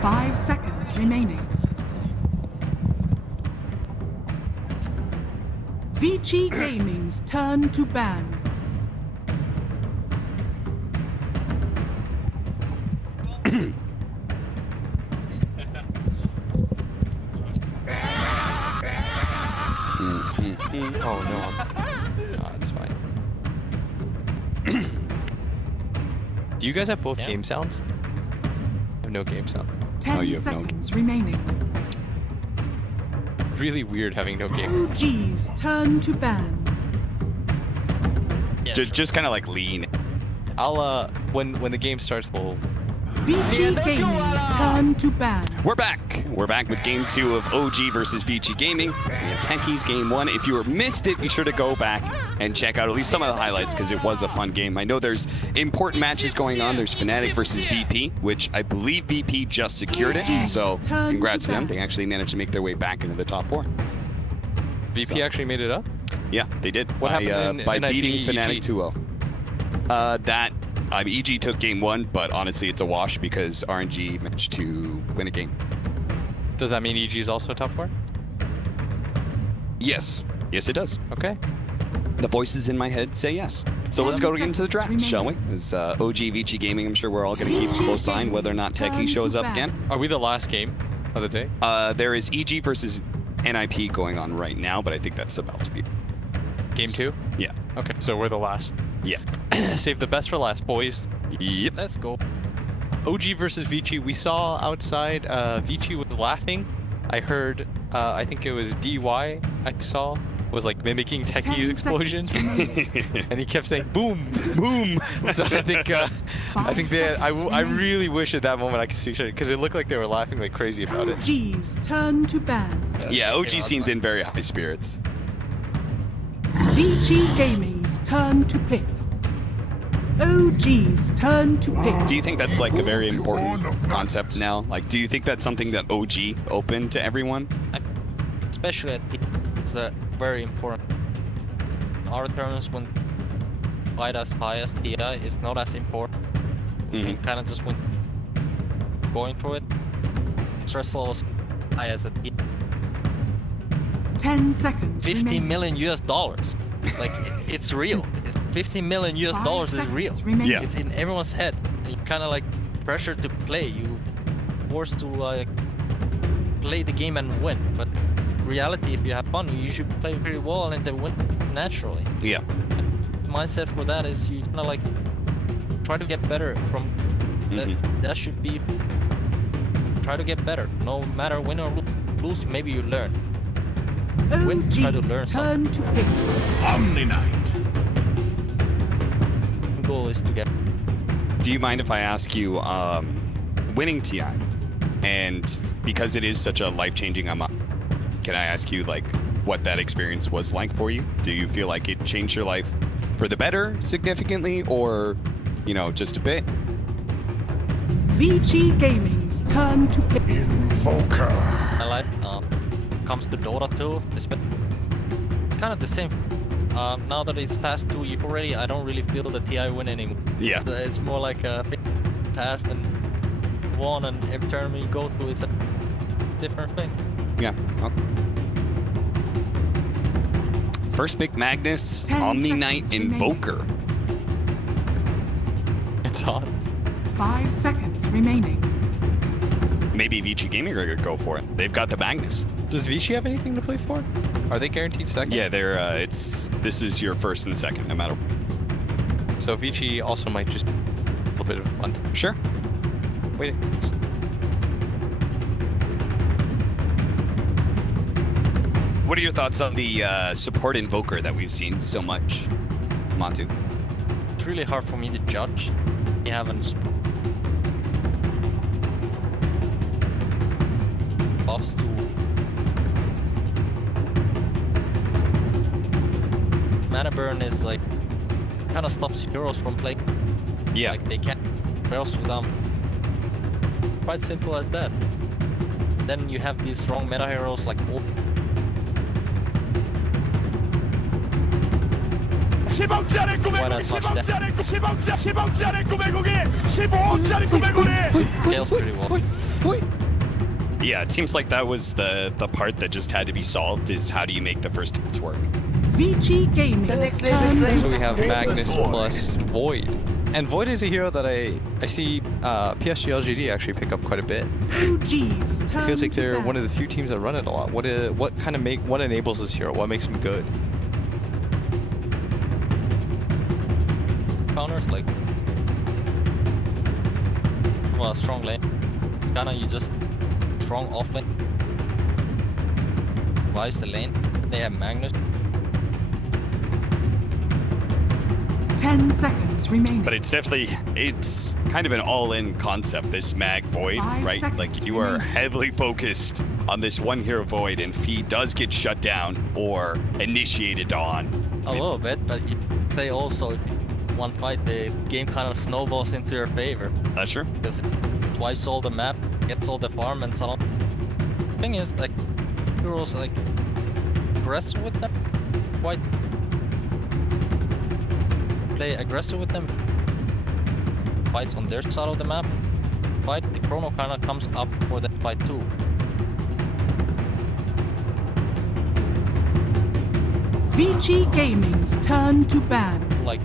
5 seconds remaining. Vici Gaming's turn to ban. Oh no. Oh, it's fine. Do you guys have both game sounds? I have no game sound. 10 seconds remaining. Really weird having no game. OG's turn to ban. Yeah, Just kind of like lean. I'll when the game starts, we'll. Vici Gaming's turn to ban. We're back. We're back with game 2 of OG versus Vici Gaming. And Techies game 1. If you missed it, be sure to go back and check out at least some of the highlights because it was a fun game. I know there's important matches going on. There's Fnatic versus VP, which I believe VP just secured it. So congrats to them. They actually managed to make their way back into the top 4. VP actually made it up? Yeah, they did. What happened by in beating NIP, Fnatic EG? 2-0. EG took game 1, but honestly, it's a wash because RNG managed to win a game. Does that mean EG is also top 4? Yes. Yes, it does. Okay. The voices in my head say yes. So let's go into the draft, shall we? As OG Vici Gaming, I'm sure we're all going to keep a close eye on whether or not Techie shows up again. Are we the last game of the day? There is EG versus NIP going on right now, but I think that's about to be. Game 2? Yeah. Okay, so we're the last. Yeah. Save the best for last, boys. Yep. Let's go. OG versus Vici. We saw outside Vici was laughing. I heard, I think it was DY I saw, was like mimicking Techie's explosions. And he kept saying, boom, boom. So I think I really wish at that moment I could see it because it looked like they were laughing like crazy about it. OG's turn to ban. Yeah, OG seemed in very high spirits. Vici Gaming's turn to pick. OG's turn to pick. Do you think that's like a very important concept now? Like, do you think that's something that OG opened to everyone? Especially at the it's very important. Our terms when fight as high as TI is not as important. You can kind of just win going through it. Stress levels high as a TI. 10 seconds 50 remaining. million US dollars. Like it's real. 50 million US dollars is real. Yeah. It's in everyone's head. And you kind of like pressure to play. You forced to play the game and win. But reality, if you have fun, you should play pretty well and then win naturally. Yeah. Mindset for that is you kind of like try to get better from that should be try to get better. No matter win or lose, maybe you learn. Win, try to learn OG's turn to pick. Omni Knight. The goal is to get. Do you mind if I ask you, winning TI, and because it is such a life-changing amount, can I ask you like what that experience was like for you? Do you feel like it changed your life for the better significantly, or just a bit? Vici Gaming's turn to pick. Invoker. My life comes to Dota 2. It's kind of the same. Now that it's past 2 years already, I don't really feel the TI win anymore. Yeah. It's more like a past and won, and every tournament you go through is a different thing. Yeah. Okay. First pick Magnus, 10 Omni Knight, seconds Invoker. It's hot. 5 seconds remaining. Maybe Vici Gaming are gonna go for it. They've got the Magnus. Does Vici have anything to play for? Are they guaranteed second? Yeah, they're. This is your first and second, no matter. So Vici also might just a little bit of fun. Sure. Wait. What are your thoughts on the support Invoker that we've seen so much, Matu? It's really hard for me to judge. You haven't buffs to mana burn is like kind of stops heroes from playing. Yeah. Like they can't else with them. Quite simple as that. Then you have these strong meta heroes like 10억짜리 Why not smash that? 10억짜리 구매고기 15억짜리 구매고기 Scales pretty well. Yeah, it seems like that was the part that just had to be solved, is how do you make the first hits work? Vici Gaming's turn So to we have pick. Magnus plus Void. And Void is a hero that I see PSG LGD actually pick up quite a bit. OG's turn It feels like to they're bat. one of the few teams that run it a lot. What enables this hero? What makes him good? Counters like well, strong lane. It's kinda you just strong off lane. Revives the lane. They have Magnus. 10 seconds remaining. But it's kind of an all-in concept, this Mag Void, 5 right? seconds Like you are remaining. heavily focused on this one hero Void, and if he does get shut down or initiated on, A little bit, but you say also if you one fight, the game kind of snowballs into your favor that's true. because it wipes all the map, gets all the farm, and so on. Thing is, like, heroes like aggressive with them, quite play aggressive with them. Fights on their side of the map. Fight the chrono kind of comes up for that fight too. Vici Gaming's turn to ban. Like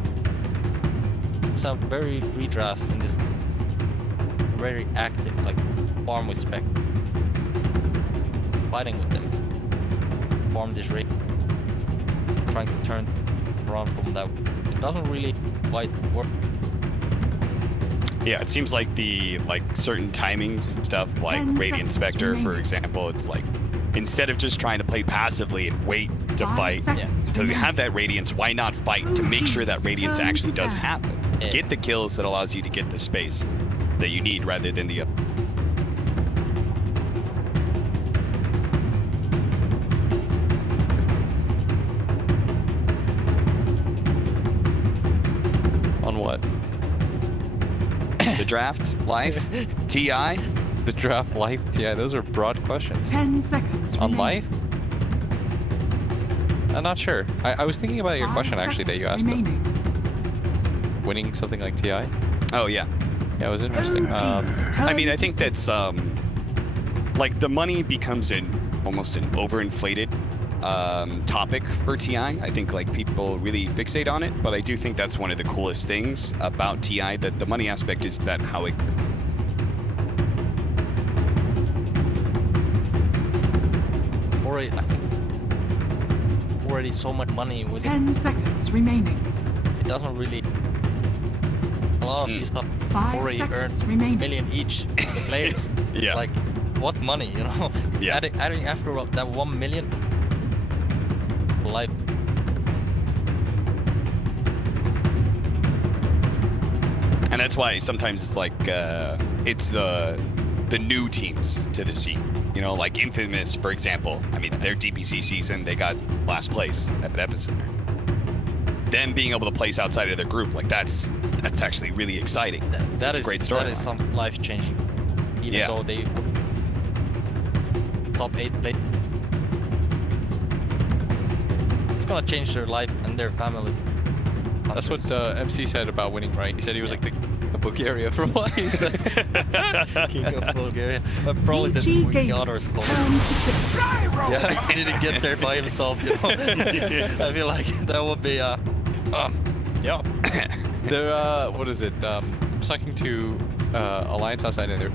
some very redrafts in this, very active, like farm with spec, fighting with them, farm this rate, trying to turn around from that. It doesn't really quite work. Yeah, it seems like the certain timings stuff, like 10 Radiant seconds Spectre, for remaining. example, it's like instead of just trying to play passively and wait to 5 fight, seconds to remaining. have that Radiance, why not fight to make sure that OG's Radiance turn actually to does bat. happen? Yeah. Get the kills that allows you to get the space that you need rather than the other. On what? The draft, life, TI. The draft, life, TI. Those are broad questions. 10 seconds On remaining. life? I'm not sure. I was thinking about your 5 question actually that you asked. seconds remaining. Winning something like TI. Oh yeah. Yeah, it was interesting. OG's I turn mean, I to think pick. that's like the money becomes almost an overinflated topic for TI. I think like people really fixate on it, but I do think that's one of the coolest things about TI, that the money aspect is that how it. Already, I think already so much money with it. 10 seconds remaining. It doesn't really. A lot of these stuff 5 already earn seconds remaining. million each. The players. Yeah. Like, what money, you know? Yeah. Adding after that 1 million. Life. And that's why sometimes it's like it's the new teams to the scene. You know, like Infamous, for example. I mean, their DPC season, they got last place at Epicenter. Them being able to place outside of their group, like that's actually really exciting. That That's a is great That storyline. is some life changing. Even Yeah. though they were top 8 play. It's gonna change their life and their family. That's what MC said about winning, right? He said he was like the Bulgaria for a while. He said. King of Bulgaria. But probably the Vici the other Gaming's spot. turn to pick. Yeah, he didn't get there by himself, you know. I feel like that would be Yeah. They're what is it? I was talking to Alliance outside, and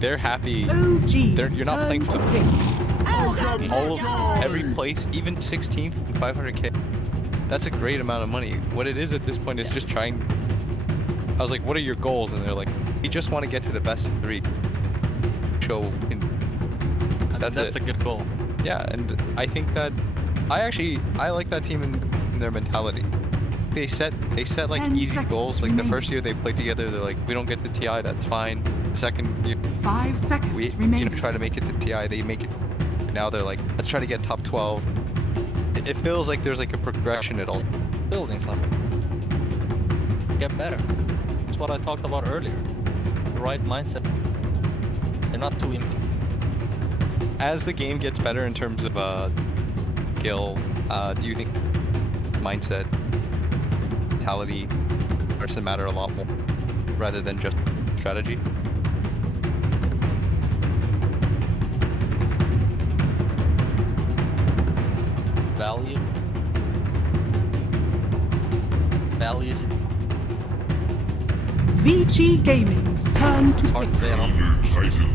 they're happy. OG's You're not playing turn for to the pick. all of every place, even 16th and 500k. That's a great amount of money. What it is at this point is just trying. I was like, what are your goals? And they're like, we just want to get to the best of 3. That's that's it. a good goal. Yeah, and I think that I like that team in their mentality. They set like 10 easy goals. Like the seconds first year they played together, they're like, we don't get to TI, that's fine. Second year 5 seconds we remaining. try to make it to TI, they make it. Now they're like, let's try to get top 12. It feels like there's like a progression at all. Building something. Get better. That's what I talked about earlier. The right mindset. They're not too As the game gets better in terms of skill, do you think mindset mentality starts to matter a lot more, rather than just strategy. Values. Vici Gaming's turn to It's hard to say. I don't.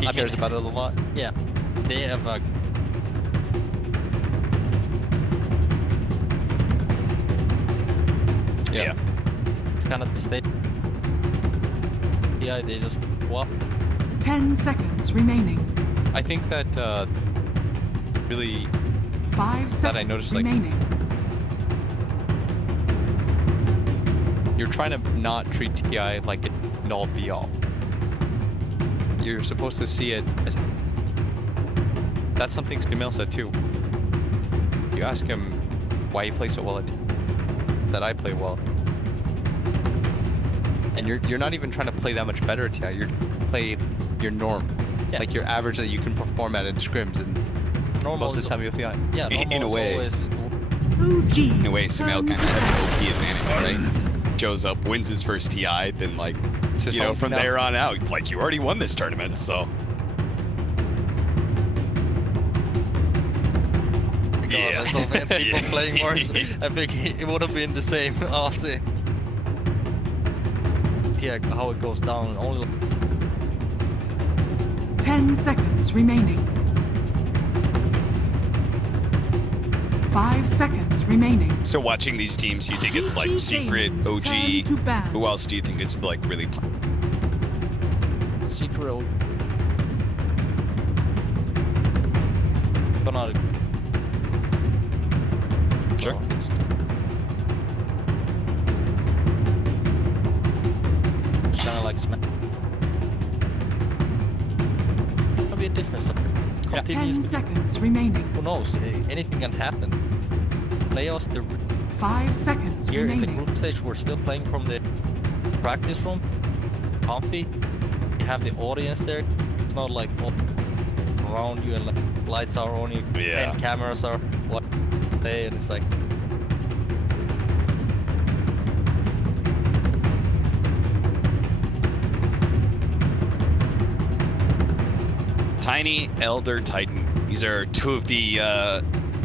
He I cares mean, about it a lot. yeah, they have a Yeah. it's kind of the state. Yeah, they just swap. 10 seconds remaining. I think that really 5 That I seconds noticed, like- remaining. you're trying to not treat TI like an all be all. You're supposed to see it as that's something Stumel said too. You ask him why he plays so well at that I play well. And you're not even trying to play that much better at TI. You're play your norm. Yeah. Like your average that you can perform at in scrims, and Normal most of is the time you'll be fine. yeah. In Normal a is way. always OG's In a way, Sumail turn kind to of bat. has the OP advantage, right? Shows up, wins his first TI, then like, It's his you know, home from now. there on out, like you already won this tournament, so. regardless of if people playing worse. I think it would have been the same. Aussie. Yeah, how it goes down. Only 10 seconds remaining. 5 seconds remaining. So watching these teams, you think it's like Vici Secret, Gaming's OG, turn to ban. who else do you think is like really secret. Gonna. Sure. So it's kind of like smack. There'll be a difference. 10 Continues. seconds remaining. Who knows? Anything can happen. Playoffs. The 5 seconds here in the remaining. group stage, we're still playing from the practice room. Comfy. You have the audience there. It's not like all around you and like, lights are on you. Yeah. 10 cameras are what they, and it's like. Tiny, Elder, Titan. These are two of the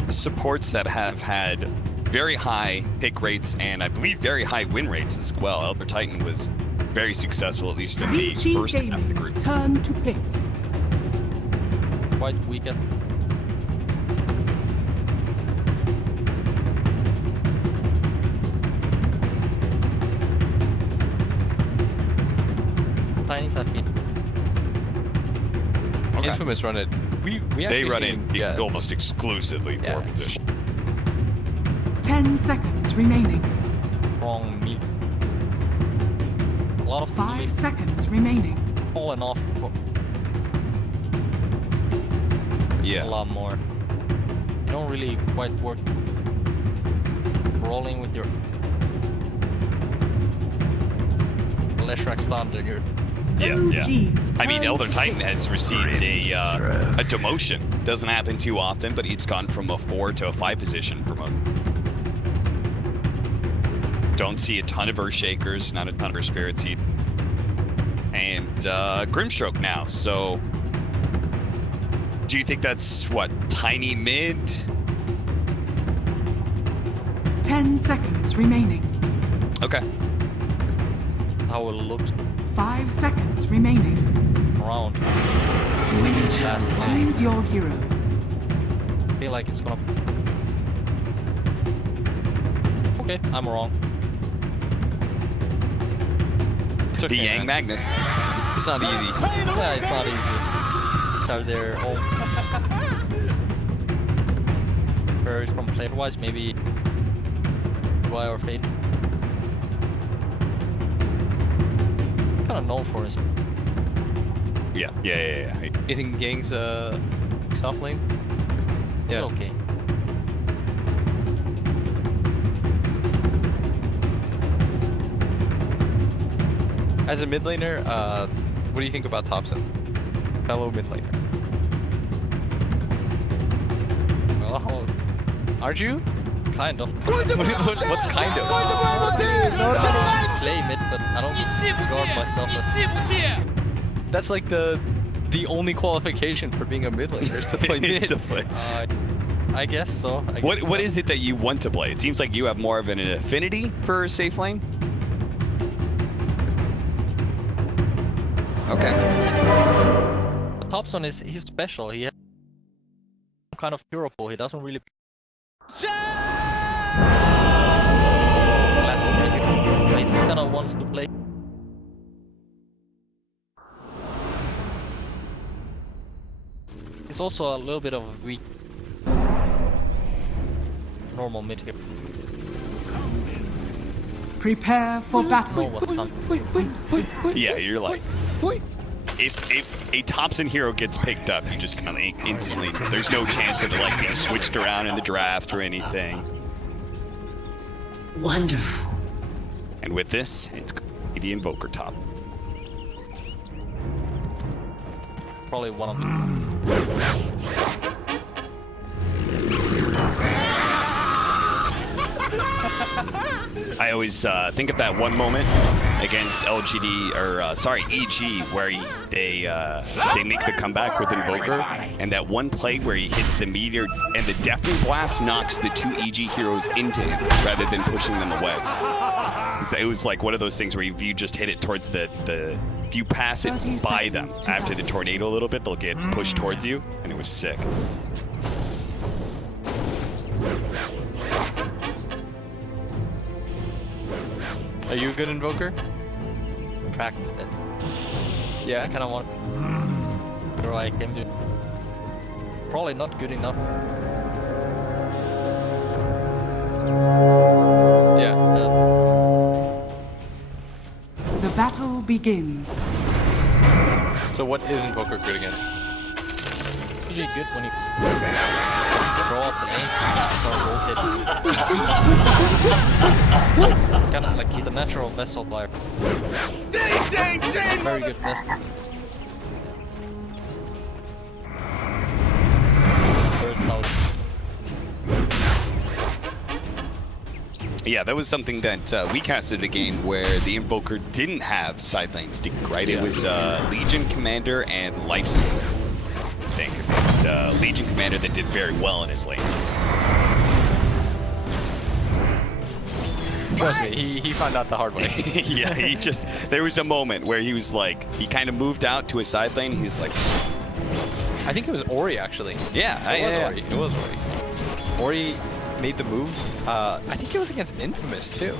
supports that have had very high pick rates and I believe very high win rates as well. Elder Titan was very successful, at least in the Vici first half of the Gaming's group. turn to pick. Quite weak at Tiny's have been Okay. Infamous run it. We They actually run seen, in yeah. almost exclusively for Yeah. position. 10 seconds remaining. wrong meat. A lot of 5 seconds remaining. falling off a Yeah. lot more. You don't really quite work rolling with your Leshrac standard. You're Yeah, yeah. OG's I mean, turn Elder to Titan pick. has received a demotion. Doesn't happen too often, but he's gone from a 4 to a 5 position promote. Don't see a ton of Earthshakers, not a ton of Earth Spirits either. And Grimstroke now, so do you think that's what, tiny mid? 10 seconds remaining. Okay. how it looks 5 seconds remaining. around. Winter. Last time. Choose your hero. I feel like it's gonna. Okay, I'm wrong. It's okay, The Yang man. Magnus. It's not easy. Yeah, it's not easy. These are their own. Varies from player-wise, maybe. Why or Fate. Kind of known for his. Yeah. You think Yang's soft lane? Yeah. Okay. As a mid laner, what do you think about Thompson? Fellow mid laner. Oh, Aren't you? kind of. What's kind of? I claim it, but I don't regard myself as. That's like the only qualification for being a mid laner is to play Is mid. to play. I guess so. What is it that you want to play? It seems like you have more of an affinity for safe lane. Okay. Thompson he's special. He has some kind of hero pool. He doesn't really. Classic hero. He's just gonna wants to play. It's also a little bit of a weak normal mid hero. Prepare for Know battle. what's coming. Yeah, you're like, if a Thompson hero gets picked up, you just kind of instantly, there's no chance of it like being switched around in the draft or anything. Wonderful. And with this, it's the Invoker top. Probably one of them. I always think of that one moment against LGD, or sorry, EG, where they make the comeback with Invoker, and that one play where he hits the meteor and the Deafening Blast knocks the two EG heroes into him rather than pushing them away. It was like one of those things where if you just hit it towards if you pass it 30 by them seconds to after the tornado a little bit, they'll get pushed towards you, and it was sick. Are you a good invoker? Practice it. I Yeah. kind of want. Bro, I can do. Probably not good enough. Yeah. The battle begins. So what is invoker good against? Usually good when you draw up the lane, start rotating. It's kind of like he's a natural vessel player. Very good vessel. First out. Yeah, that was something that we casted a game where the Invoker didn't have side lane stick, right? Yeah. It was Legion Commander and Lifestealer, I think. And, Legion Commander that did very well in his lane. Trust me, he found out the hard way. Yeah, there was a moment where he was like, he kind of moved out to a side lane. He was like, I think it was Ori actually. yeah, Ori. It was Ori. Ori made the move. I think it was against Infamous too.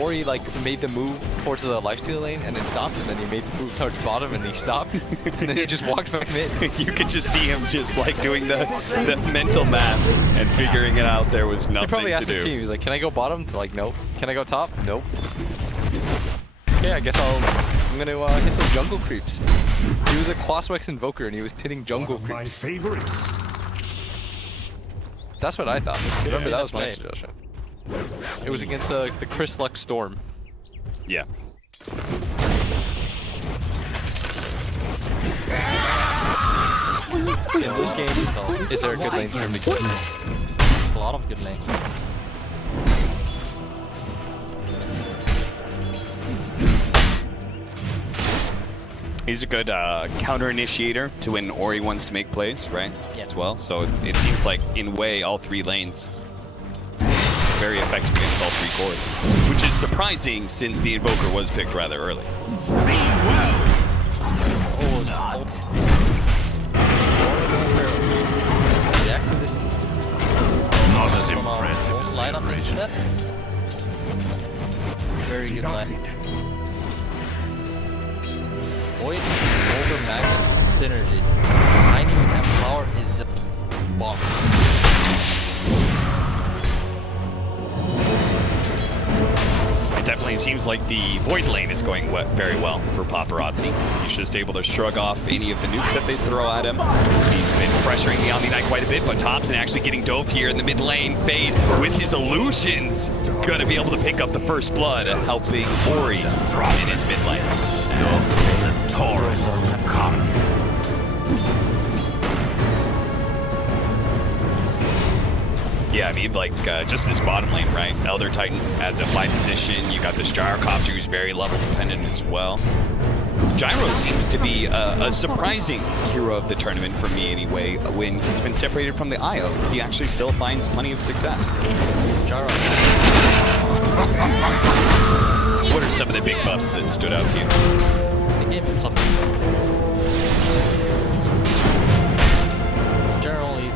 Ori like made the move towards the lifesteal lane and then stopped, and then he made the move towards bottom and he stopped, and then he just walked back mid. You could just see him just like doing the mental math and figuring it out. There was nothing He probably to asked do. his team. He was like, "Can I go bottom?" They're like, "Nope." "Can I go top?" "Nope." Okay, I guess I'm gonna hit some jungle creeps. He was a Quaswex invoker and he was hitting jungle My creeps. favorites. That's what I thought. Remember, that was my Nice play. suggestion. It was against the Chris Lux Storm. Yeah. In this game, is there a good lane for him to kill? A lot of good lanes. He's a good counter initiator to when Ori wants to make plays, right? Yeah. As well. So it seems like in way all three lanes very effective against all three cores, which is surprising since the Invoker was picked rather early. React to this Not as from our impressive own as lineup the instead. Very good line. Void over Magus synergy. Tiny with M power is just bomb. It definitely seems like the Void lane is going very well for Paparazzi. He's just able to shrug off any of the nukes that they throw at him. He's been pressuring the Omni Knight quite a bit, but Thompson actually getting dove here in the mid lane. Fade with his illusions. Gonna be able to pick up the first blood, helping Ori in his mid lane. The Taurus to come. Yeah, I mean, like, just this bottom lane, right? Elder Titan as a 5 position. You got this Gyrocopter who's very level dependent as well. Gyro seems to be a surprising hero of the tournament for me anyway. When he's been separated from the IO, he actually still finds plenty of success. Gyro. What are some of the big buffs that stood out to you? They gave him something. Generally,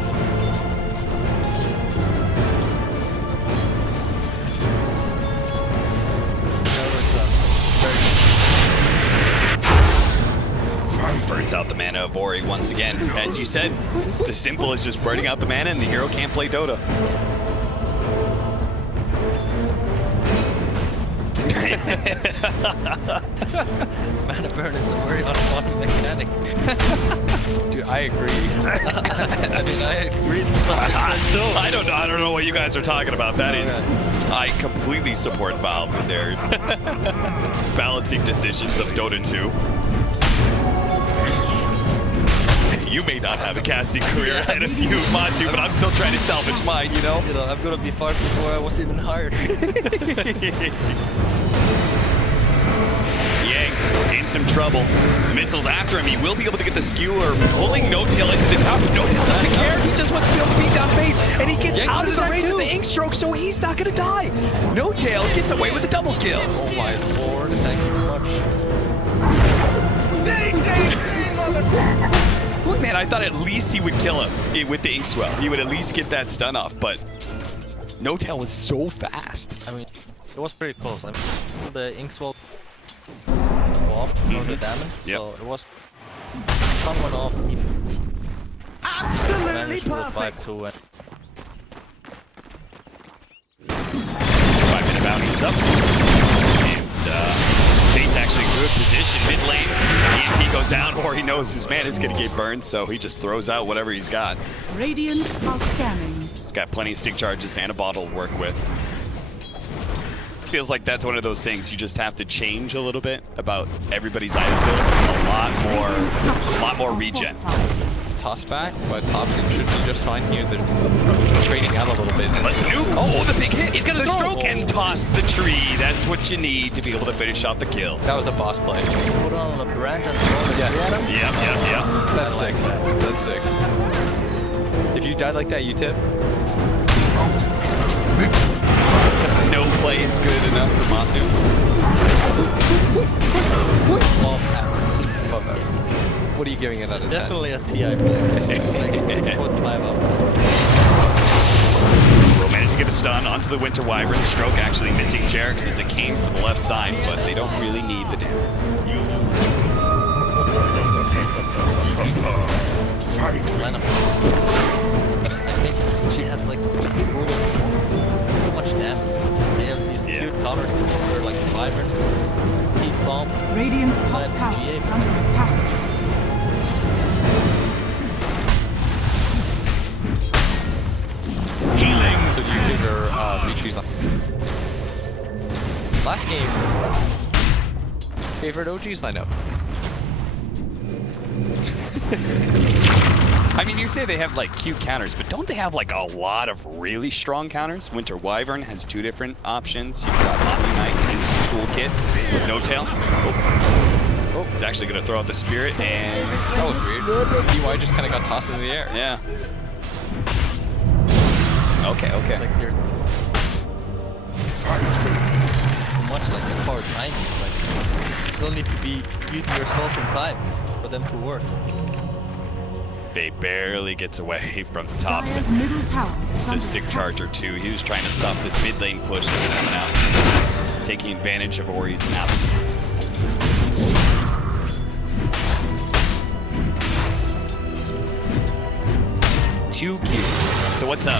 Burns out the mana of Ori once again. As you said, the simple is just burning out the mana and the hero can't play Dota. mana burn is a very unwanted mechanic. Dude, I agree. I mean, I agree. I don't know what you guys are talking about. That is, I completely support Valve in their balancing decisions of Dota 2. You may not have a casting career ahead of you, Matu, but I'm still trying to salvage mine, you know? You know, I'm gonna be fired before I was even hired. Yang in some trouble. Missiles after him. He will be able to get the skewer, pulling No-Tail into the top. No-Tail doesn't care. He just wants to be able to beat down base, and he gets out of the range of the ink stroke, so he's not gonna die. No-Tail gets away with a double kill. Oh my lord, thank you so much. Man, I thought at least he would kill him with the ink swell. He would at least get that stun off, but No-Tail was so fast. I mean, it was pretty close. I mean, the ink swell off for the damage, so it was someone off. Absolutely perfect. 5-2 and 5-minute bounty's up. And Fate's actually in good position mid lane. EMP goes down, or he knows his man is going to get burned, so he just throws out whatever he's got. Radiant are scanning. He's got plenty of stick charges and a bottle to work with. Feels like that's one of those things you just have to change a little bit about everybody's item builds. A lot more regen. Toss back, but top team should be just fine here. They're trading out a little bit. Let's nuke. Oh, the big hit. He's gonna stroke and toss the tree. That's what you need to be able to finish off the kill. That was a boss play. put on the branch and throw the tree at him. Yep. That's sick. That's sick. If you died like that, you tip. No play is good enough for Matu. Above average. What are you giving it out of 10? Definitely a TI player. It's like 6.5 up. Will manage to get a stun onto the Winter Wyvern. Stroke actually missing Jerix as it came from the left side, but they don't really need the damage. Lena. I think she has like so much damage. They have these cute counters for like Wyvern, T-Stomp. Radiant's top tower is under attack. Healing. So do you figure Vici's on? Last game. Favorite OG's lineup? I mean, you say they have like cute counters, but don't they have like a lot of really strong counters? Winter Wyvern has 2 different options. You've got Omni Knight in his toolkit with No-Tail. Oh, he's actually going to throw out the Spirit, and That was weird. DY just kind of got tossed in the air. yeah. Okay. It's like they're much like the power 90. Like you still need to be cute to yourselves in time for them to work. They barely gets away from the top. Dire's middle tower is Just a under sick attack. charger too. He was trying to stop this mid lane push that's coming out, taking advantage of Ori's absence. Too cute. So what's a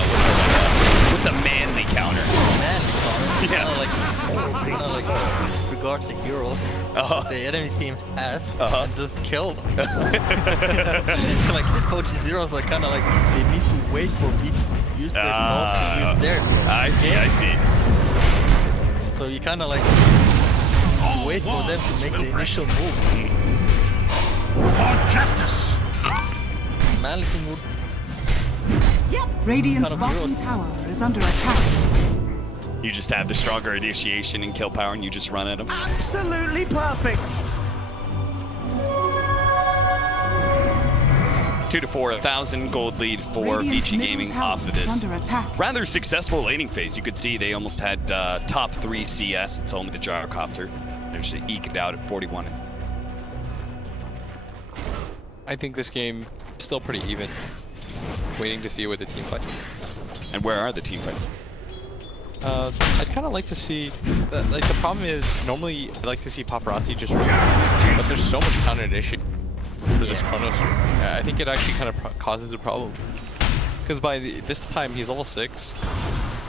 manly counter? Man, Yeah. kind of like regard the heroes the enemy team has and just kill them. Like OG Zeros are kind of like they need to wait for me to use their spells to use theirs. I see. So you kind of like wait for them to make the initial move. For justice. Manly team would Radiant's Kind of bottom heroes. tower is under attack. You just have the stronger initiation and kill power, and you just run at them. Absolutely perfect. 2 to 4, 1,000 gold lead for Radiant's Vici middle Gaming tower off of is this under attack. rather successful laning phase. You could see they almost had top 3 CS. It's only the gyrocopter. They're just eked out at 41. I think this game is still pretty even. Waiting to see what the team fight. And where are the team fights? I'd kind of like to see, like the problem is, normally I like to see Paparazzi just run, but there's so much counter initiative for this Chronos. I think it actually kind of causes a problem. Because by this time, he's level 6.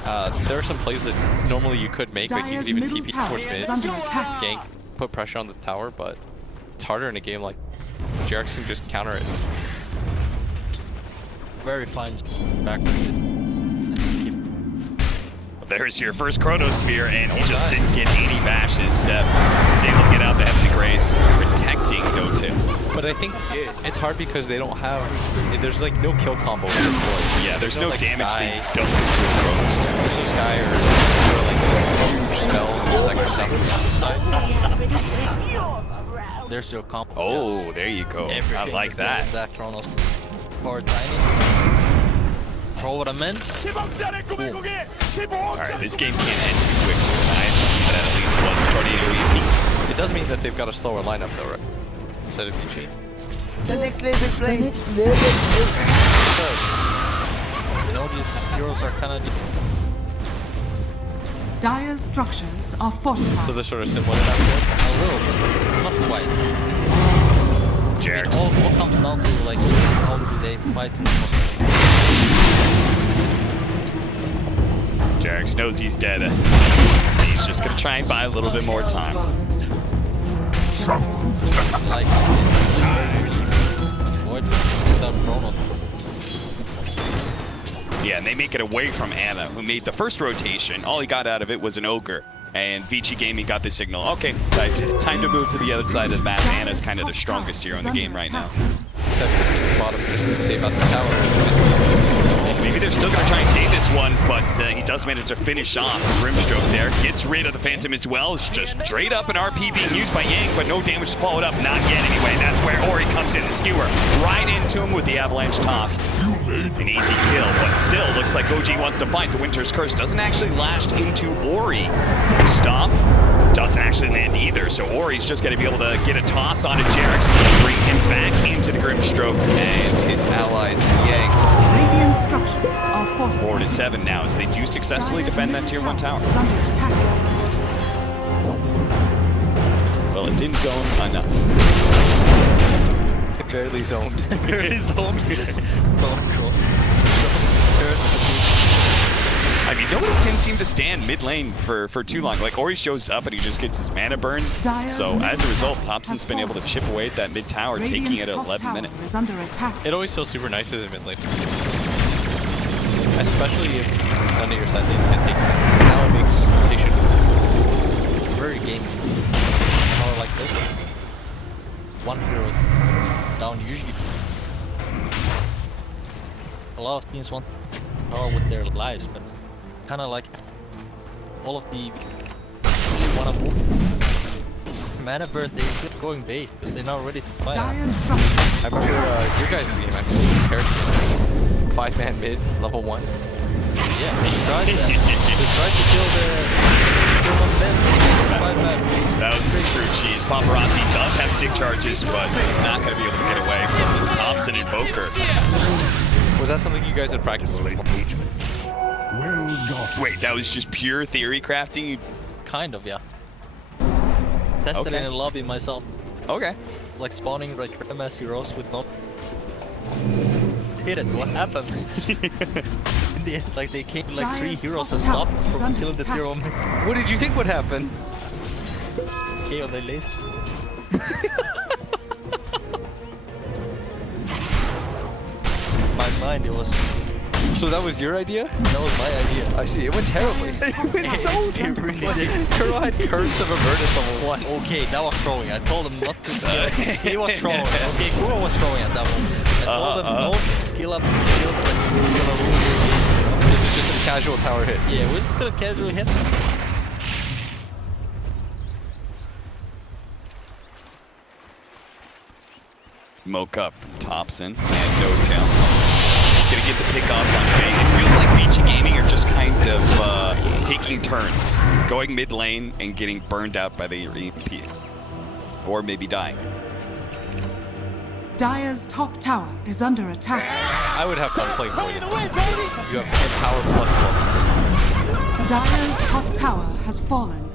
There are some plays that normally you could make, like you could Dire's even middle TP tower towards mid, is under attack. gank, put pressure on the tower, but it's harder in a game like Jarex can just counter it. Very fine back with it. And just keep There's your first Chronosphere, and he just didn't get any bashes. Seb was able to get out the Heavenly Grace, protecting Dota. But I think it's hard because they don't have, there's like no kill combo at this point. Yeah, there's no like, damage Sky. they don't do with Chronos. There's no Sky or like a huge spell that comes down from the outside. there's your combo. Oh, there you go. I Everything like is there that. with that Chronos. Power tiny. Throw what I meant. Alright, this game can't end too quickly. I have to see that at least once Tornado EP. It does mean that they've got a slower lineup though, right? Instead of Vici. The next level play. You know, these heroes are kind of. Dire's structures are fortified. So they're sort of similar to that. A little bit, not quite. Jared. All comes down to like how do they fight. Jarex knows he's dead. He's just gonna try and buy a little bit more time. Like, avoid without Chronos. Yeah, and they make it away from Anna, who made the first rotation. All he got out of it was an Ogre. And Vici Gaming got the signal. Okay, time to move to the other side of the map. Anna's kind of the strongest hero in the game right now. Except for the bottom just to save out the tower. Maybe they're still going to try and save this one, but he does manage to finish off Grimstroke there. Gets rid of the Phantom as well. It's just straight up an RP being used by Yang, but no damage is followed up. Not yet anyway. That's where Ori comes in. The skewer right into him with the avalanche toss. An easy kill, but still looks like OG wants to fight. The Winter's Curse doesn't actually lash into Ori. Stop doesn't actually land either, so Ori's just going to be able to get a toss onto Jarex and bring him back into the Grimstroke and his allies Yang. Radiant structures are fortified. 4 to 7 now as they do successfully defend that tier 1 tower. Is under attack. Well, it didn't zone enough. It barely zoned. Very zoned. Zone control. I mean, nobody can seem to stand mid lane for too long. Like, Ori shows up and he just gets his mana burn. So as a result, Thompson's been able to chip away at that mid tower, taking it at 11 minutes. Is under attack. It always feels super nice as a mid lane. Especially if none of your side lanes can take it. Now it makes rotation Very gamey. Or like this. One hero down usually. A lot of teams want power with their lives, but kind of like all of the want to move mana burn, they keep going base because they're not ready to fight. Dire's structures. I remember your guys' game actually compared to 5-man mid, level 1. Yeah, they tried that. They tried to kill the one man, 5-man. That was some true cheese. Paparazzi does have stick charges, but he's not going to be able to get away from this Thompson invoker. Was that something you guys had practiced with? Wait, that was just pure theory crafting? Kind of, yeah. Tested Okay. in a lobby myself. Okay. Like spawning like MS heroes with no. Hit it. What happened? In the end, like they came like 3 heroes and stopped from killing the tier 1. What did you think would happen? Okay, on the list. My mind, it was. So that was your idea? That was my idea. I see. It went terribly. It went so It really did. Kuro had Curse of Avertus level 1. Okay, that was throwing. I told him not to. He was throwing. Okay, Kuro was throwing at that moment. I told him no skill up, skill up. This is just a casual tower hit. Yeah, we're just gonna casually hit. Moke up, Thompson, and no tail. He's gonna get the pick off on Fade. It feels like Vici Gaming are just kind of taking turns, going mid lane and getting burned out by the EMP. Or maybe dying. Dire's top tower is under attack. I would have fun playing Void. You have power plus plus. Dire's top tower has fallen.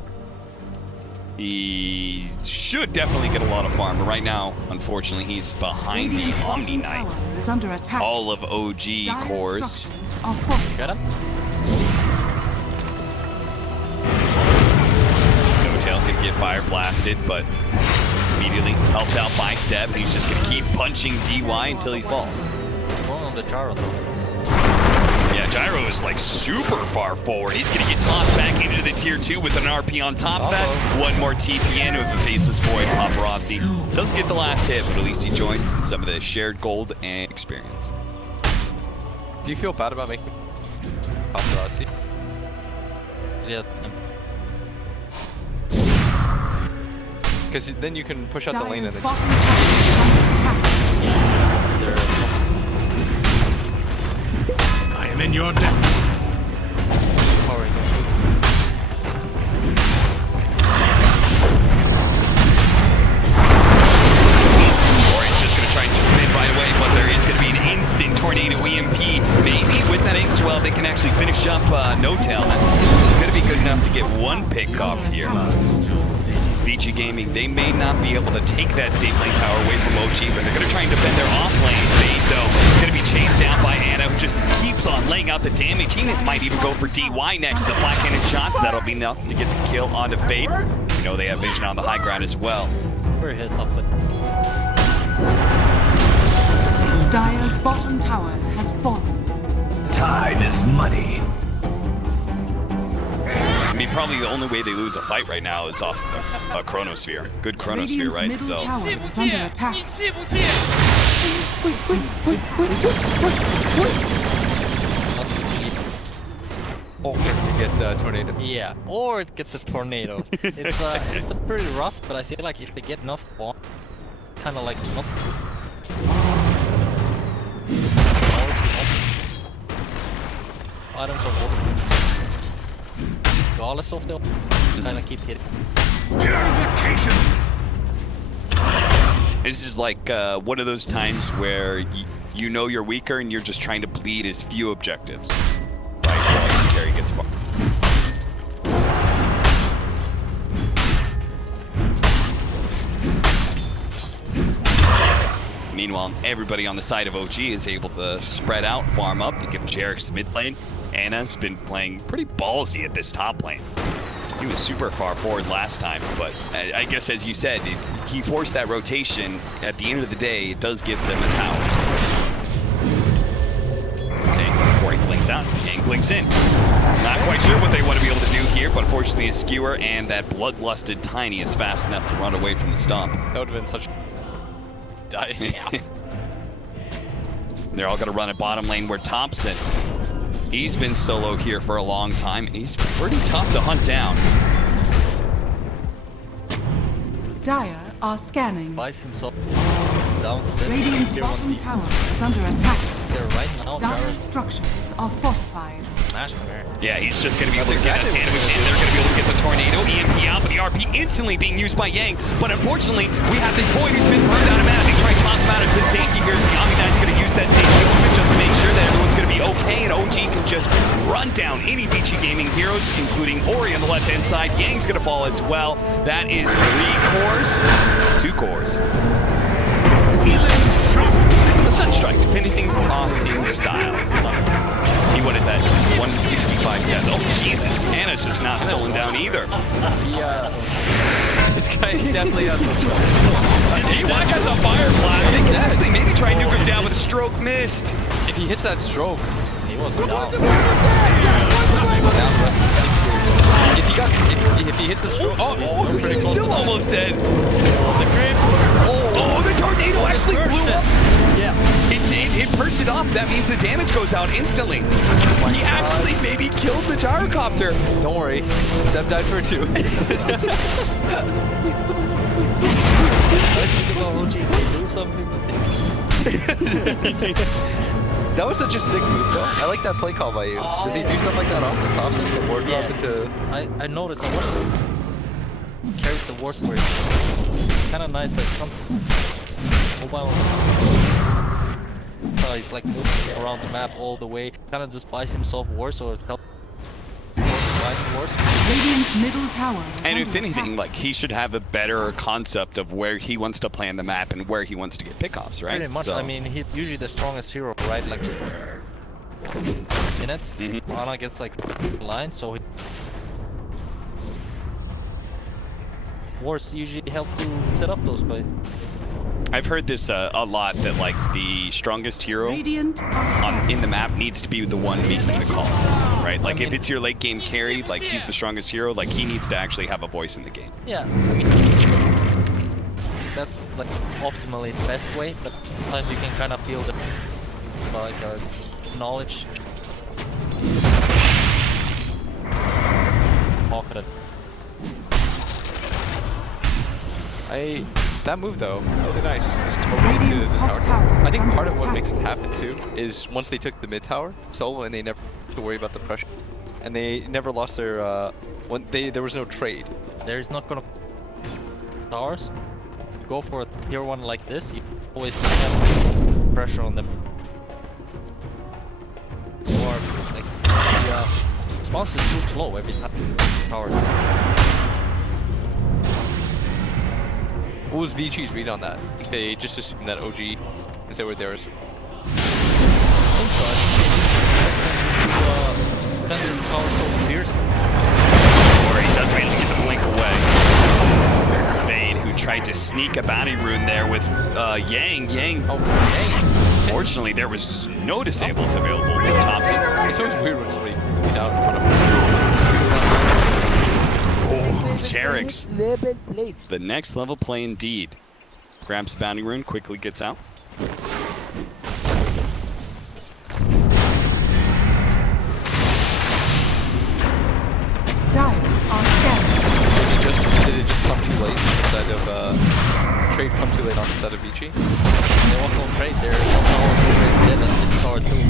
He should definitely get a lot of farm, but right now, unfortunately, he's behind the Radiant's Omni bottom Knight. tower is under attack. All of OG Dire's cores. structures are fortified. Got him? No Tail's gonna get fire blasted, but immediately helped out by Seb. He's just gonna keep punching DY until he falls. One on the Gyro though. Yeah, Gyro is like super far forward. He's gonna get tossed back into the tier 2 with an RP on top of that. One more TP in with the Faceless Void. Paparazzi does get the last hit, but at least he joins in some of the shared gold and experience. Do you feel bad about making paparazzi? Yeah. Because then you can push out the lane Dire's and bottom tower is under attack. I am in your debt. Powering. Orange just gonna try and jump in right away, but there is gonna be an instant tornado EMP. Maybe with that X-Well, they can actually finish up No Tail. That's gonna be good enough to get one pick off here. Vici Gaming, they may not be able to take that safe lane tower away from OG, but they're gonna try and defend their off lane. Fade though, gonna be chased down by Anna, who just keeps on laying out the damage. He might even go for DY next. The black-handed shots, that'll be enough to get the kill onto Fade. You know they have vision on the high ground as well. Where hits off it. Dire's bottom tower has fallen. Time is money. I mean, probably the only way they lose a fight right now is off a Chronosphere. Good Chronosphere, Radiant's right? middle So. tower is under attack. or you get tornado. Yeah, or get the tornado. It's a pretty rough, but I feel like if they get enough bomb, kind of like not. Items of water. Regardless of the kind of keep hitting. Purification. This is like one of those times where you know you're weaker and you're just trying to bleed as few objectives. Right, while your carry gets far. Meanwhile, everybody on the side of OG is able to spread out, farm up. They give Jarek's mid lane. Anna's been playing pretty ballsy at this top lane. He was super far forward last time, but I guess as you said, if he forced that rotation, at the end of the day, it does give them a tower. Okay, Corey blinks out, and blinks in. Not quite sure what they want to be able to do here, but unfortunately a skewer and that bloodlusted Tiny is fast enough to run away from the stomp. That would have been such die. They're all gonna run at bottom lane where Thompson, he's been solo here for a long time. He's pretty tough to hunt down. Dire are scanning. Buys himself down. Radiant's bottom tower is under attack. They're right now. Dire's structures are fortified. Smash there. Yeah, he's just gonna be able to That's get a exactly sandwich what in. They're gonna be able to get the tornado, EMP out, but the RP instantly being used by Yang. But unfortunately, we have this boy who's been burned automatically. Trying to toss him out into safety here. The Omni Knight's gonna use that safety movement just to make sure that everyone's gonna be okay, and OG can just run down any Vici Gaming heroes, including Ori on the left-hand side. Yang's gonna fall as well. That is 3 cores, 2 cores. The Sunstrike, finishing off in style. He wanted that 165 cents. Oh, Jesus. Anna's just not stolen down either. Yeah. This guy definitely has DY got the fire blast. They can actually maybe try and nuke him down with a stroke missed. If he hits that stroke, He was down. if he hits a stroke, Oh, he's still almost dead. the grid. Oh, the tornado actually Perched blew it. up. Yeah. It perched it off. That means the damage goes out instantly. He actually maybe killed the gyrocopter. Don't worry, Seb died for 2. I think about OG, they do something. That was such a sick move, though. I like that play call by you. Does he do stuff like that often? Thompson, the ward drop into... I noticed I watched carries the ward where it's kind of nice, like some mobile. So he's like moving around the map all the way, kind of just buys himself wards, so it helps wards. Radiant's middle tower is And under if anything, attack. like he should have a better concept of where he wants to play on the map and where he wants to get pickoffs, right? Pretty much. So- I mean, he's usually the strongest hero, right? Like minutes. Ana gets like line, so wards usually help to set up those plays. I've heard this a lot, that like the strongest hero Radiant are scared. in the map needs to be the one making the calls, right? Like if mean- it's your late game carry, like he's the strongest hero, like he needs to actually have a voice in the game. Yeah, I mean, that's like optimally the best way, but sometimes you can kind of feel the like knowledge. Talkative. That move though, really nice. Just totally Radiant's to the top tower. tower I is think under part of what attack. makes it happen too is once they took the mid tower solo and they never had to worry about the pressure, and they never lost their there was no trade. There's not gonna towers. You go for a tier 1 like this, you always have pressure on them. Or like the response is too slow every time towers. What was Vici's read on that? I think they just assumed that OG, because they were theirs. I think so. Then this tower so fierce. Or he does manage to get the blink away. Fade, who tried to sneak a bounty rune there with Yang. Oh, dang. Fortunately, there was no disables available for Thompson. It's always weird when somebody is out in front of him. Terex, the next level play indeed. Grabs bounty rune, quickly gets out. Dire are scared. Did it just come too late instead of trade come too late on the side of Vici? They also trade their tower dead and this tower too.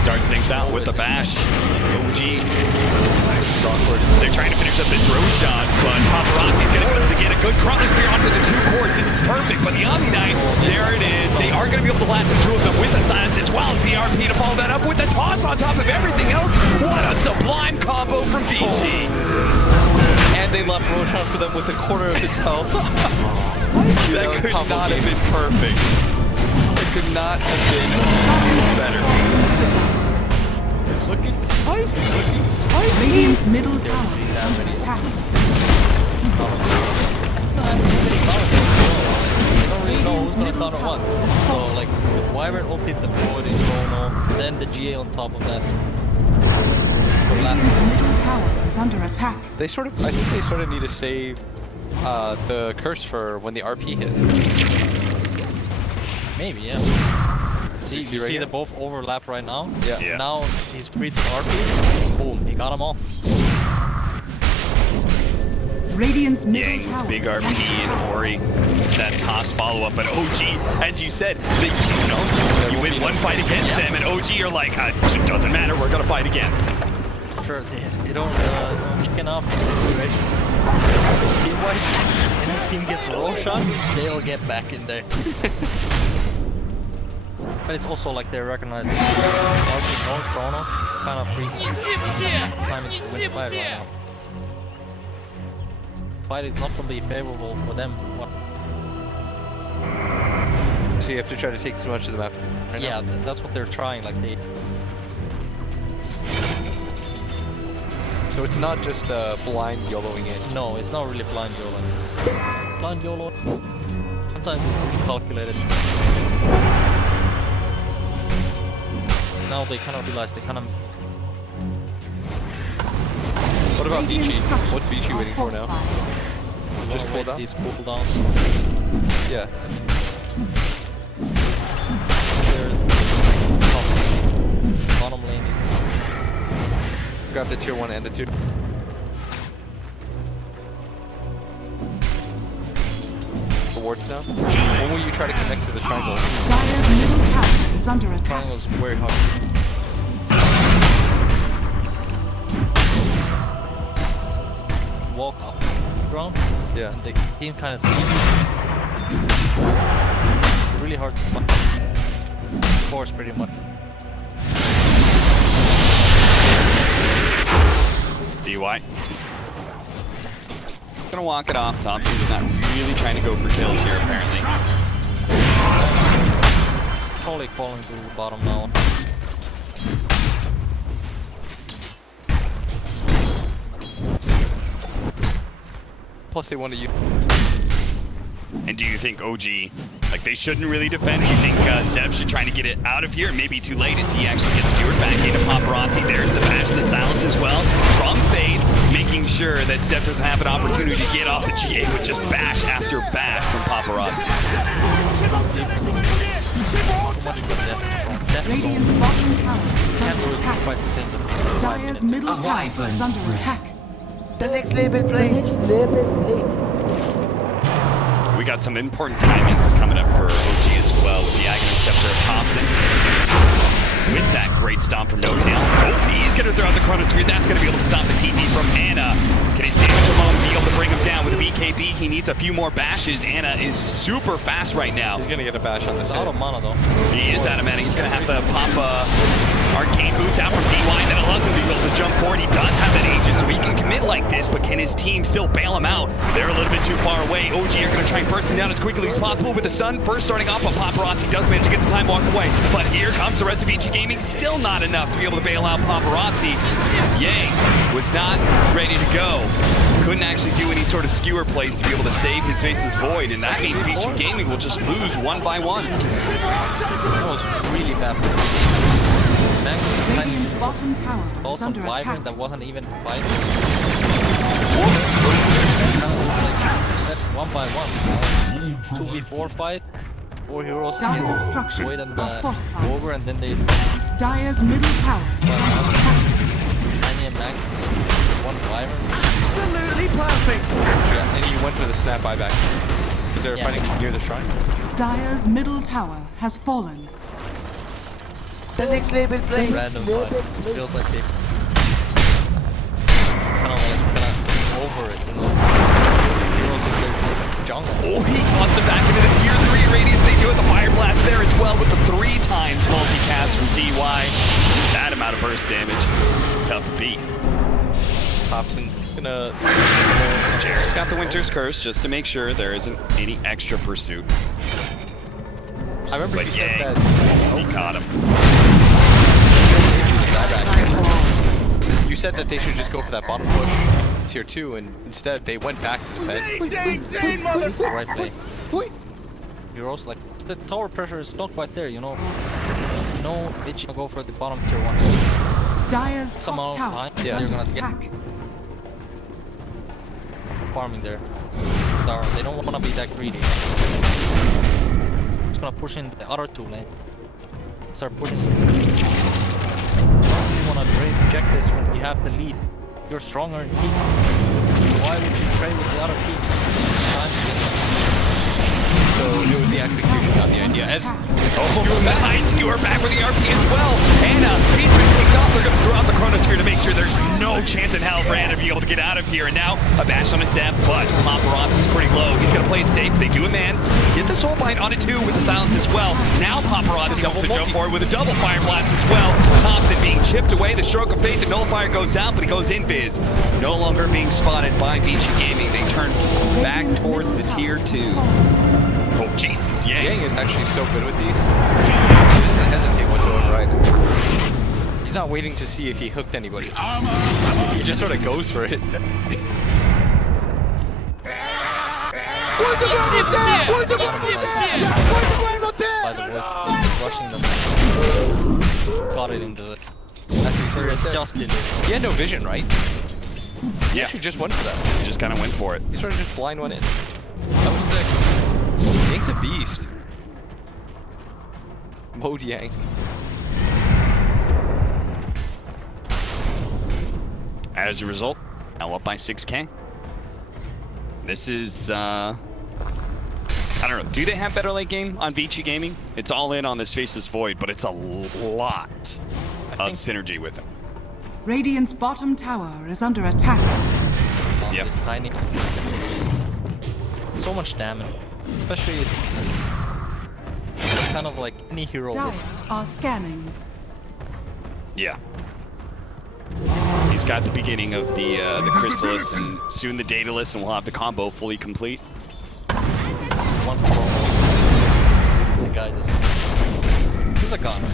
Starts things out with the bash. OG. They're trying to finish up this Roshan, but Paparazzi's going to go to get a good cross here onto the 2 cores. This is perfect, but the Omni Knight, there it is. They are going to be able to last the 2 of them with the silence as well as the RP to follow that up with the toss on top of everything else. What a sublime combo from Vici. And they left Roshan for them with a quarter of its health. That was could combo not have game. been perfect. It could not have been better. It's looking spicy, looking spicy. Radiant's middle tower is under attack. They don't really know who's gonna counter what. So like with Wyvern ulti, the Void is Chrono, then the GA on top of that. Radiant's middle tower is under attack. I think they sort of need to save the curse for when the RP hit. Maybe, yeah. See, see you right see here? they both overlap right now. Yeah. Now he's free to RP. Boom, he got them all. Radiant's middle Yang, tower big is RP, under and attack. Ori. That toss follow-up, but OG, as you said, you win one fight against them, and OG are like, it doesn't matter, we're gonna fight again. Sure, they don't chicken out in this situation. Team-wise, any team gets Roshan, they'll get back in there. But it's also like they recognize that RP no Chrono, kind of free. Time is to win the fight right now. Fight is not going to be favorable for them. So you have to try to take as much of the map. Right Yeah, now. that's what they're trying. Like they. So it's not just blind YOLOing it. No, it's not really blind YOLO. Blind YOLO. Sometimes it's really calculated. Now they kind of realize they kind of. What about Radiant Vici? structures What's Vici are waiting for now? fortified. Just cool down? These cooldowns. Yeah. Bottom lane is Grab the tier 1 and the 2. The wards now. When will you try to connect to the triangle? Dire's middle tower is under attack. triangle's very hard. Walk up the ground, Yeah. and the team kind of sees you. Really hard to force pretty much. DY. Gonna walk it off. Thompson's not really trying to go for kills here, apparently. Totally falling to the bottom now. Plus they want to use. And do you think OG, like they shouldn't really defend? Do you think Seb should try to get it out of here? Maybe too late as he actually gets skewered back into Paparazzi. There's the bash, the silence as well from Fade, making sure that Seb doesn't have an opportunity to get off the GA with just bash after bash from Paparazzi. Radiant's bottom tower is Can't under really attack. quite the same. Dire's middle tower is under attack. The next label play. Next label play. We got some important timings coming up for OG as well with the Aghanim Scepter of Thompson. With that great stomp from No Tail. Oh, he's going to throw out the Chronosphere. That's going to be able to stop the TP from Ana. Can his damage alone be able to bring him down with a BKB? He needs a few more bashes. Ana is super fast right now. He's gonna get a bash on this It's out hit. of mana though. He is out of mana. He's going to have to pop Arcane Boots out from DY, and then allows him to be able to jump forward. He does have that Aegis, so he can commit like this, but can his team still bail him out? They're a little bit too far away. OG are going to try and burst him down as quickly as possible with the stun. First starting off, but Paparazzi does manage to get the time walk away. But here comes the rest of Vici Gaming. Still not enough to be able to bail out Paparazzi. Yang was not ready to go. Couldn't actually do any sort of skewer plays to be able to save his Faceless Void, and that means Vici Gaming will just lose 1 by 1. That was really bad. Radiant's bottom tower is Also under attack. Wyvern that wasn't even fighting. 1 by 1. 2v4 fight. 4 heroes Dire's Void structures and are fortified. over, and then they Dire's middle tower is under attack. Tiny and Mac. 1 Wyvern. Absolutely perfect. Yeah, and he went for the snap buyback. Is there Yeah. fighting near the shrine? Dire's middle tower has fallen. The next label play. Random fight. Feels like they kind of over it, you know. These heroes in the jungle. Oh, he wants them back into the tier 3 radius. They do it. The Fire Blast there as well with the 3 times multicast from DY. That amount of burst damage. It's tough to beat. Thompson's gonna. Jair's got the Winter's Curse just to make sure there isn't any extra pursuit. I remember you But said Yang, that. he caught him. You said that they should just go for that bottom push, tier 2, and instead they went back to defend. Right play. Heroes like the tower pressure is not quite there, you know. No Vici go for the bottom tier 1. Dire's Somehow top tower behind. is Yeah, under they're gonna get- attack. Farming there. They don't want to be that greedy. Just gonna push in the other 2 lane. Start pushing. You want to reject this when you have the lead. You're stronger in team. Why would you trade with the other team? So it was the execution, not the idea. As Nice skewer back with the RP as well. Ana, he's been picked off. They're going to throw out the Chronosphere to make sure there's no chance in hell for Ana to be able to get out of here. And now a bash on a Seb, but Paparazzi's pretty low. He's going to play it safe. They do a man. Get the Soul Bind on a 2 with the silence as well. Now Paparazzi wants to jump forward with a double Fire Blast as well. Thompson being chipped away. The Stroke of Fate, the Nullifier goes out, but he goes in biz. No longer being spotted by Vici Gaming. They turn back towards the tier 2. Oh, Jesus, Yang. Yang is actually so good with these. He doesn't hesitate whatsoever either. He's not waiting to see if he hooked anybody. He just sort of goes for it. By the way, rushing them. Got it into it. That's what right there. Just did it. He had no vision, right? He Yeah, actually just went for that. he just kind of went for it. He sort of just blind went in. That was sick. Yang He's a beast. Mode Yang. As a result, now up by 6K. This is, I don't know. Do they have better late game on Vici Gaming? It's all in on this Faceless Void, but it's a lot of synergy with him. Radiant's bottom tower is under attack. Yep. This tiny. So much damage, especially kind of like any hero. Dire are scanning. Yeah. He's got the beginning of the Crystallis and soon the Daedalus, and we'll have the combo fully complete. One promo. The guy just. He's a goner.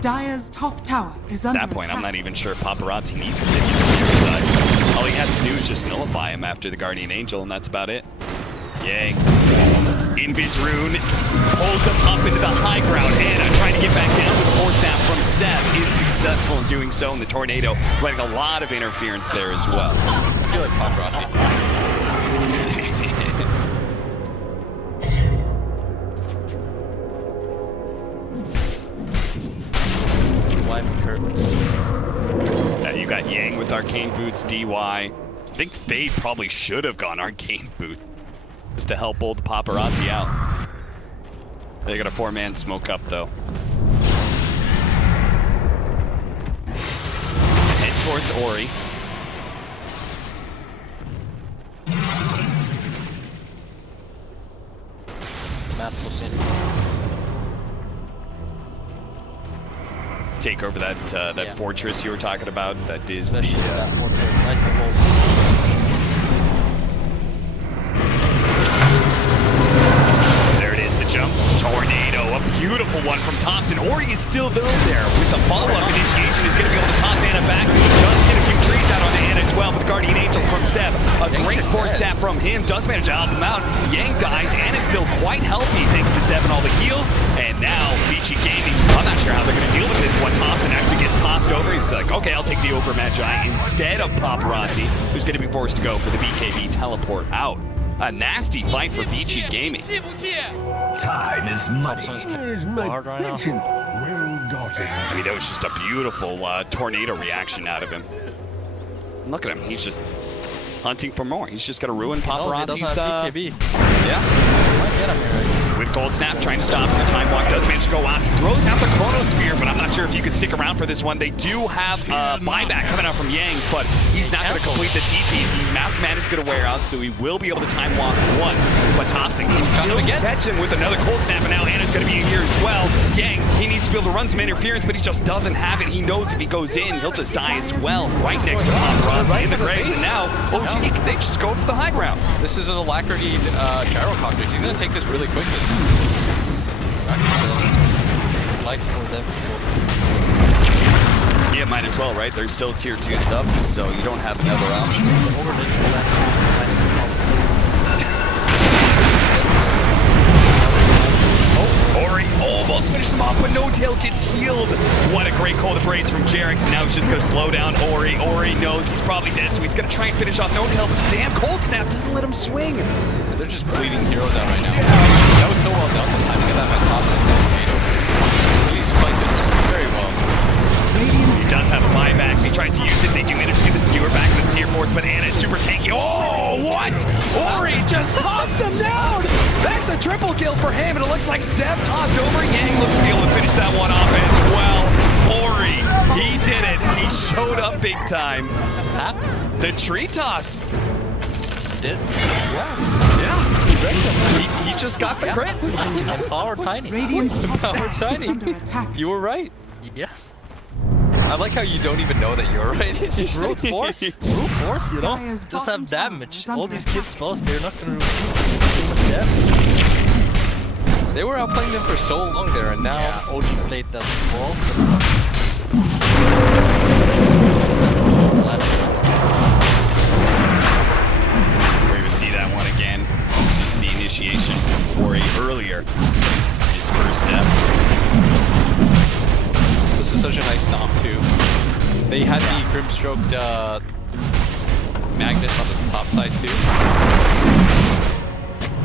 Dire's top tower is At under that point, attack. I'm not even sure Paparazzi needs to take it. All he has to do is just nullify him after the Guardian Angel, and that's about it. Yang. Invis Rune pulls him up into the high ground. Anna trying to get back down with the force staff from Seb is successful in doing so in the tornado, letting a lot of interference there as well. I feel like paparazzi. You got Yang with Arcane Boots, DY. I think Fade probably should have gone Arcane Boot just to help old Paparazzi out. They got a 4-man smoke up though. Head towards Ori. Matt was in. Take over that Yeah. fortress you were talking about. That is the Especially that portrait. Nice to hold. there it is, the jump. Tornado, a beautiful one from Thompson. Ori is still there with the follow-up initiation. Is going to be able to toss Anna back. Does get a few trees out on Anna as well with the Guardian Angel from Seb. A great force staff from him. Does manage to help him out. Yang dies. Anna's still quite healthy thanks to Seb and all the heals. And now Vici Gaming, I'm not sure how they're going to deal with this one. Thompson actually gets tossed over. He's like, okay, I'll take the Ogre Magi instead of Paparazzi, who's going to be forced to go for the BKB teleport out. A nasty fight for Vici Gaming. Time is money. Thompson's hard right now. Well gotten. I mean, that was just a beautiful tornado reaction out of him. Look at him. He's just hunting for more. He's just going to ruin Paparazzi's... He doesn't have BKB. Yeah. Might get him here. With Cold Snap trying to stop him. The Time Walk does manage to go out. He throws out the Chronosphere, but I'm not sure if you could stick around for this one. They do have buyback coming out from Yang, but he's not going to complete the TP. The Mask Man is going to wear out, so he will be able to Time Walk once. But Thompson can catch him with another Cold Snap, and now Anna's going to be in here as well. Yang, he needs to be able to run some interference, but he just doesn't have it. He knows if he goes in, he'll just die as well. Right next to Paparazzi in the graves, and now OG, they just go for the high ground. This is an Alacrity gyrocopter. He's going to take this really quickly. Like for them to go. Yeah, might as well, right? They're still tier 2 subs, so you don't have another option. Over this Ori almost finishes him off, but No Tail gets healed. What a great cold embrace from Jerix, and now he's just going to slow down Ori. Ori knows he's probably dead, so he's going to try and finish off No Tail, but the damn Cold Snap doesn't let him swing. They're just bleeding heroes out right now. That was so well done. The timing of that by Thompson. Please fight this very well. He does have a buyback. He tries to use it. They do manage to get the skewer back to the tier 4s, but Anna is super tanky. Oh, what? Ori just tossed him down. That's a triple kill for him, and it looks like Seb tossed over. Yang looks to be able to finish that one off as well. Ori, he did it. He showed up big time. The tree toss. Did? He just got the crit. And power tiny. Radiant's top Power tower tiny. is under attack. You were right. Yes. I like how you don't even know that you're right. It's just Brute force. Brute force, you know? Dire's Just bottom have tower damage. is All under these attack. kids spells, they're not gonna do too much damage. They were outplaying them for so long there, and now Yeah, OG played that small. We're going to see that one again. This is the initiation for Ori earlier. His first step. this is such a nice stomp too. They had the Grimstroked Magnus on the top side too.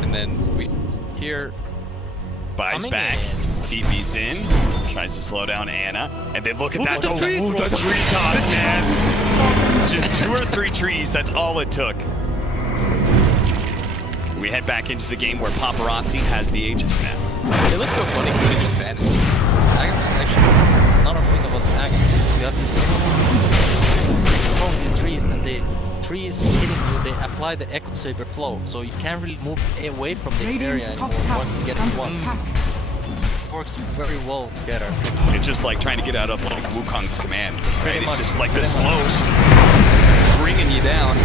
And and then we hear Buys Coming back, in. TP's in, tries to slow down Anna, and then look at that. at the tree. Ooh, the treetops, man. Just 2 or 3 trees, that's all it took. We head back into the game where Paparazzi has the Aegis now. it looks so funny because they just vanished. Agams actually, another thing about the Agams, you have this from these trees, and the trees hitting you, they apply the Echo Saber flow, so you can't really move away from the area Radiant's top anymore tower once you is get under one. attack. Works very well together. It's just like trying to get out of like Wukong's command, right? Pretty It's much, just like the pretty slows just bringing you down.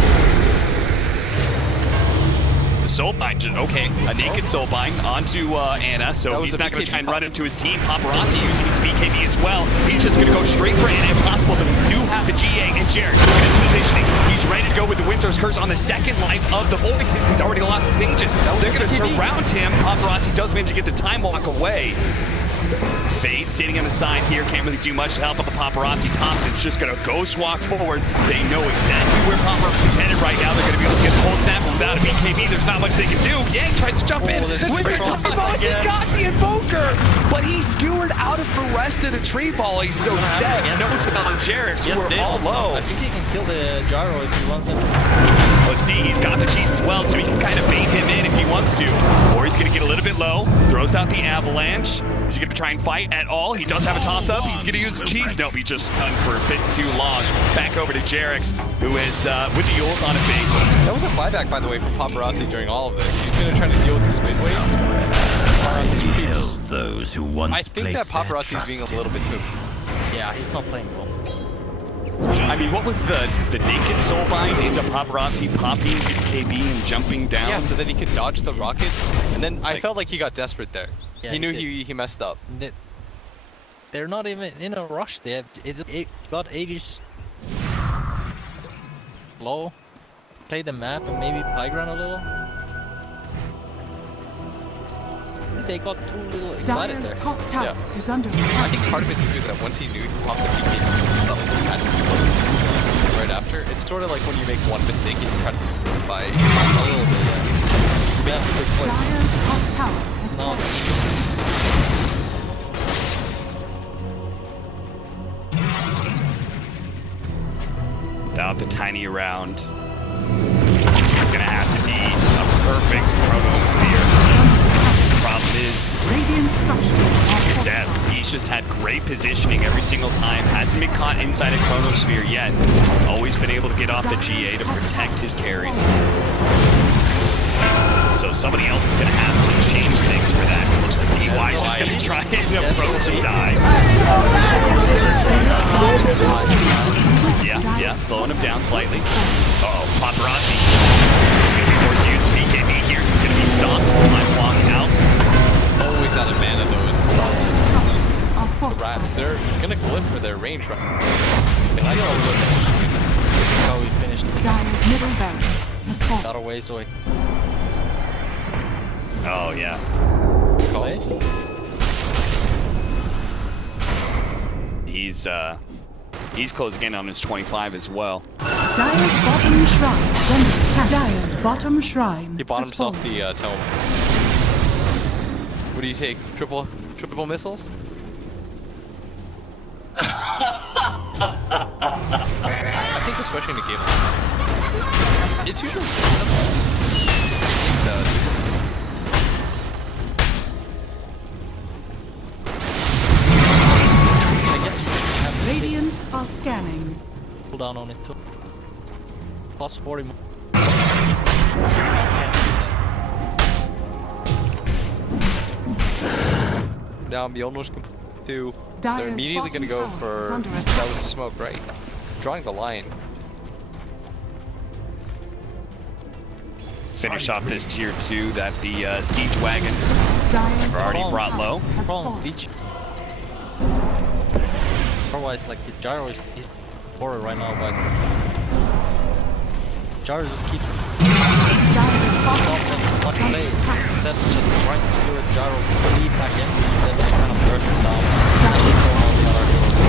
The Soulbind, okay, a naked Soulbind onto Anna, That so was he's a not going to BKB try and pop. run into his team. Paparazzi using his BKB as well. He's just going to go straight for Anna if possible, but we do have the GA and Jared looking at his positioning. He's ready to go with the Windsor's Curse on the second life of the Void. He's already lost his Aegis. They're going to surround him. Paparazzi does manage to get the time walk away. Fade sitting on the side here, can't really do much to help out the Paparazzi. Thompson's just gonna ghost walk forward. They know exactly where Paparazzi's headed right now. They're gonna be able to get the cold snap without a BKB. There's not much they can do. Yang tries to jump in. there's With tree the ball tree ball, he again. got the Invoker! But he skewered out of the rest of the tree ball. He's so set. No to on Jarix, who are all low. I think he can kill the gyro if he wants him. Let's see, he's got the cheese as well, so he can kind of bait him in if he wants to. Or he's gonna get a little bit low, throws out the avalanche. Is he gonna try and fight at all? He does have a toss-up. He's gonna use cheese. Nope, he just hung for a bit too long. Back over to Jarix, who is with the Yules on a fade. That was a buyback, by the way, from Paparazzi during all of this. He's gonna try to deal with this mid wave. Those who once I think that Paparazzi's being a little bit too. Yeah, he's not playing well. I mean, what was the naked Soulbind into Paparazzi popping BKB and jumping down? Yeah, so that he could dodge the rocket, and then I felt like he got desperate there. Yeah, he knew did. he messed up. They're not even in a rush. They have got Aegis low. Play the map and maybe high ground a little. They got too little excited Dire's there. top tower Yeah. is under I attack. think part of it too is that once he knew he popped the PK, he felt like he had to do it right after. It's sort of like when you make one mistake and you try to by A little bit, yeah. Yeah, good play. Dire's top tower has No, fallen. Without the tiny round, it's gonna have to be a perfect Chronosphere. Problem is, Radiant structures are Zeb, fortified. he's just had great positioning every single time. Hasn't been caught inside a Chronosphere yet. Always been able to get off the GA to protect his carries. So somebody else is gonna have to change things for that. It looks like DY's just gonna try and approach and die. Yeah, slowing him down slightly. Uh-oh, Paparazzi. He's gonna be forced to use BKB here. He's gonna be stopped. Time walk out. always out of mana those Structures are the fortified. rats. They're gonna live for their range right now. And I also how we finished. Dire's middle barracks has fallen. Got away, so I Oh, yeah. play. He's closing in on his 25 as well. Dire's bottom shrine is under attack. Dire's bottom shrine he bought has himself fallen. the tome. What do you take? Triple missiles? I think especially in a game like this, it's usually I guess you have to Radiant are scanning. pull down on it too. Plus 40 more. now Mjolnir's to they're Dire's immediately bottom gonna go tower is for under that attack. was the smoke, right? Drawing the line. Finish off this tier 2 that the Siege Wagon Dire's already bottom brought tower low. has Problem fallen. Vici. Otherwise, like the gyro is he's forward right now, but gyro just keeps Dire's bottom off tower and one is under play. attack. Instead of just trying to do it, gyro lead back in, and then just kind of burst him down.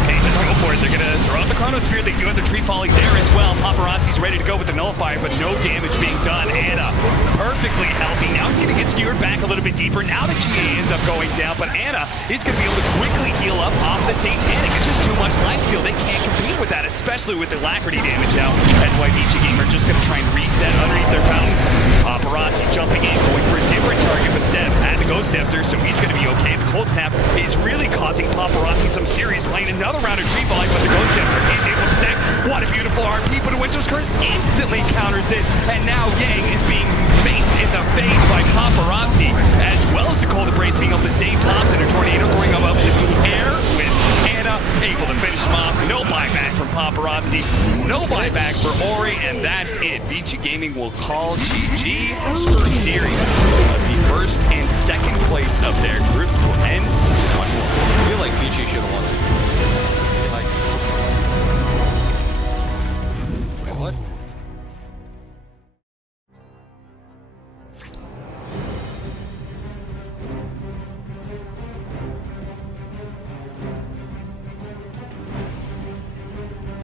Okay, just go for it. They're gonna throw out the Chronosphere. They do have the tree falling there as well. Paparazzi's ready to go with the Nullifier, but no damage being done. Anna perfectly healthy. Now he's going to get skewered back a little bit deeper. Now the GA ends up going down, but Anna is going to be able to quickly heal up off the Satanic. It's just too much lifesteal. They can't compete with that, especially with the Alacrity damage now. That's why Vici Gamer just going to try and reset underneath their fountain. Paparazzi jumping in, going for a different target, but Seb had the Ghost Scepter, so he's going to be okay. The Cold Snap is really causing Paparazzi some serious pain. Another round of tree falling, but the Ghost Scepter is able to take. What a beautiful RP, but a Winter's Curse instantly counters it, and now Yang is being faced in the face by Paparazzi, as well as the Cold Embrace being able to save Thompson. A Tornado throwing him up to the air with Anna, able to finish him off. No buyback from Paparazzi, no buyback for Ori, and that's it. Vici Gaming will call GG for a series. The first and second place of their group will end 1-1. I feel like Vici should have won this.